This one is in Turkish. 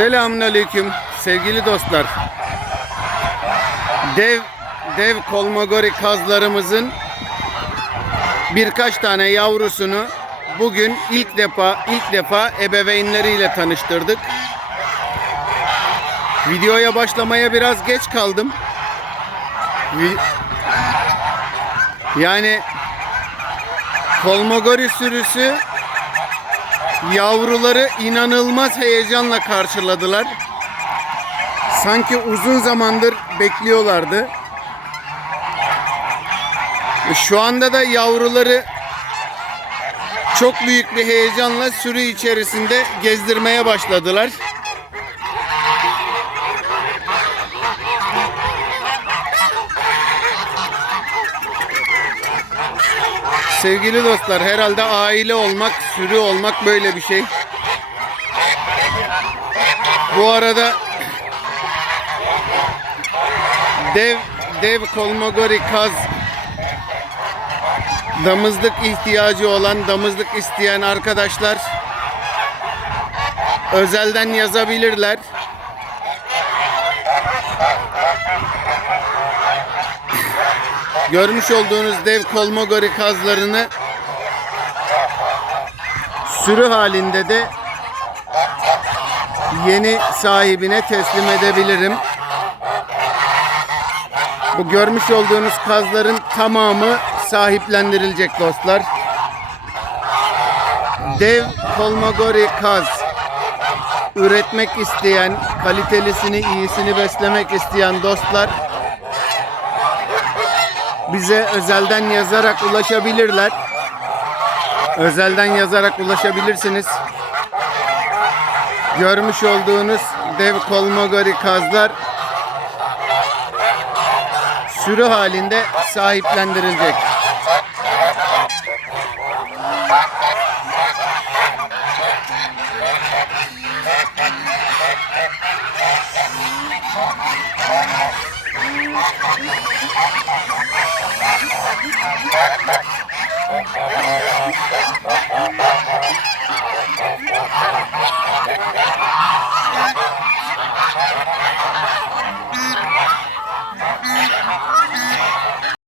Selamünaleyküm sevgili dostlar. Dev dev kolmogori kazlarımızın birkaç tane yavrusunu bugün ilk defa ilk defa ebeveynleriyle tanıştırdık. Videoya başlamaya biraz geç kaldım. Yani kolmogori sürüsü Yavruları inanılmaz heyecanla karşıladılar. Sanki uzun zamandır bekliyorlardı. Şu anda da yavruları çok büyük bir heyecanla sürü içerisinde gezdirmeye başladılar. Sevgili dostlar herhalde aile olmak, sürü olmak böyle bir şey. Bu arada dev dev kolmogori kaz damızlık ihtiyacı olan, damızlık isteyen arkadaşlar özelden yazabilirler. Görmüş olduğunuz dev kolmogori kazlarını sürü halinde de yeni sahibine teslim edebilirim. Bu görmüş olduğunuz kazların tamamı sahiplendirilecek dostlar. Dev kolmogori kaz üretmek isteyen, kalitelisini, iyisini beslemek isteyen dostlar bize özelden yazarak ulaşabilirler. Özelden yazarak ulaşabilirsiniz. Görmüş olduğunuz dev kolmogori kazlar sürü halinde sahiplendirilecek. Thank you.